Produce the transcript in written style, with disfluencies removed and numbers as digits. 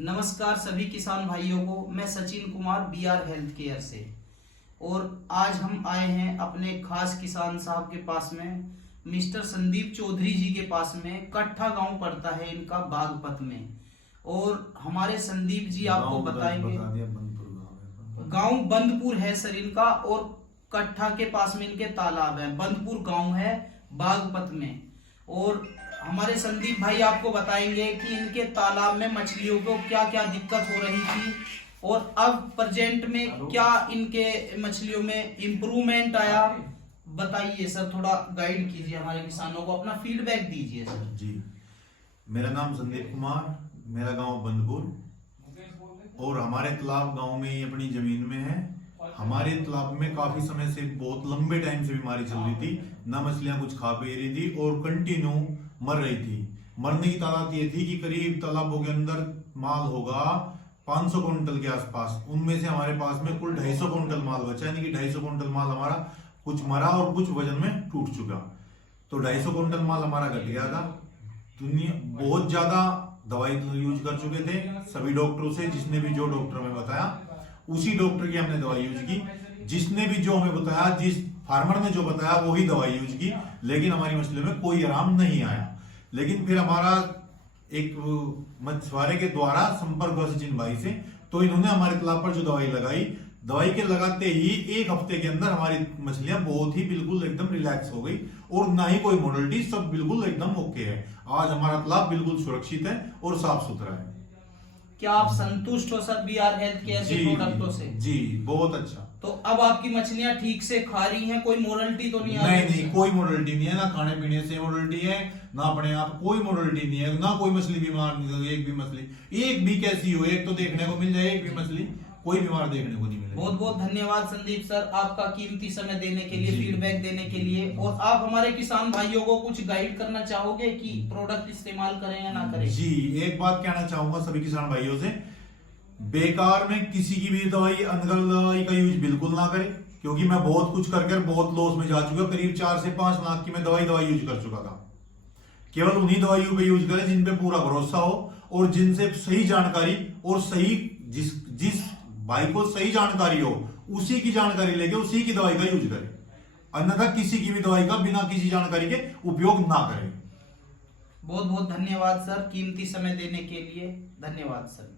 नमस्कार सभी किसान भाइयों को। मैं Sachin Kumar BR health care से, और आज हम आए हैं अपने खास किसान साहब के पास में, मिस्टर संदीप चौधरी जी के पास में। कट्ठा गांव पड़ता है इनका बागपत में। और हमारे संदीप जी आपको बताएंगे, गांव बंदपुर है सर इनका, और कट्ठा के पास में इनके तालाब है। बंदपुर गांव है बागपत में। और हमारे संदीप भाई आपको बताएंगे कि इनके तालाब में मछलियों को क्या क्या दिक्कत हो रही थी, और अब प्रेजेंट में क्या इनके मछलियों में इम्प्रूवमेंट आया। बताइए सर, थोड़ा गाइड कीजिए हमारे किसानों को, अपना फीडबैक दीजिए सर। जी, मेरा नाम संदीप कुमार, मेरा गांव बंदपुर, और हमारे तालाब गांव में ही अपनी जमीन में है। हमारे तालाब में काफी समय से, बहुत लंबे टाइम से बीमारी चल रही थी। ना मछलियां कुछ खा पी रही थी और कंटिन्यू मर रही थी। मरने की तादाद ये थी कि करीब तालाबों के अंदर माल होगा 500 क्विंटल के आसपास। उनमें से हमारे पास में कुल 250 क्विंटल माल बचा, यानी कि 250 क्विंटल माल हमारा कुछ मरा और कुछ वजन में टूट चुका। तो 250 क्विंटल माल हमारा घट गया था। दुनिया बहुत ज्यादा दवाई यूज कर चुके थे सभी डॉक्टरों से। जिसने भी जो डॉक्टर हमें बताया, उसी डॉक्टर की हमने दवाई यूज की। जिसने भी जो हमें बताया, जिस फार्मर ने जो बताया, वही दवाई यूज की, लेकिन हमारी मछलियों में कोई आराम नहीं आया। लेकिन फिर हमारा एक मछुआरे के द्वारा संपर्क हुआ सचिन भाई से, तो इन्होंने हमारे तालाब पर जो दवाई लगाई, दवाई के लगाते ही 1 हफ्ते के अंदर हमारी मछलियां बहुत ही बिल्कुल एकदम रिलैक्स हो गई, और ना ही कोई मोडलिटी, सब बिल्कुल एकदम ओके है। आज हमारा तालाब बिल्कुल सुरक्षित है और साफ सुथरा है। क्या आप संतुष्ट हो सर बीआर हेल्थ केयर के प्रोडक्टों से? जी, बहुत अच्छा। तो अब आपकी मछलियां ठीक से खा रही हैं, कोई मोडलिटी तो नहीं आ रही? नहीं, कोई मोडलिटी नहीं है। ना खाने पीने से मोडलिटी है, ना अपने आप कोई मोडलिटी नहीं है। ना कोई मछली बीमार नहीं है। एक भी मछली, एक भी कैसी हो, एक तो देखने को मिल जाए, एक भी मछली कोई बीमार देखने को नहीं मिले। बहुत बहुत धन्यवाद संदीप सर, आपका कीमती समय देने के लिए, फीडबैक देने के लिए। और आप हमारे किसान भाइयों को कुछ गाइड करना चाहोगे कि प्रोडक्ट इस्तेमाल करें या ना करें? जी, एक बात कहना चाहूंगा सभी किसान भाइयों से, बेकार में किसी की भी दवाई, अनगल दवाई का यूज बिल्कुल ना करें। क्योंकि मैं बहुत कुछ करके बहुत लॉस में जा चुका, करीब 4 से 5 लाख की मैं दवाई यूज कर चुका था। केवल उन्हीं दवाइयों पे यूज करें जिन पे पूरा भरोसा हो, और जिनसे सही जानकारी, और सही जिस भाई को सही जानकारी हो, उसी की जानकारी लेके उसी की दवाई का यूज करें। अन्यथा किसी की भी दवाई का बिना किसी जानकारी के उपयोग ना करें। बहुत बहुत धन्यवाद सर, कीमती समय देने के लिए। धन्यवाद सर।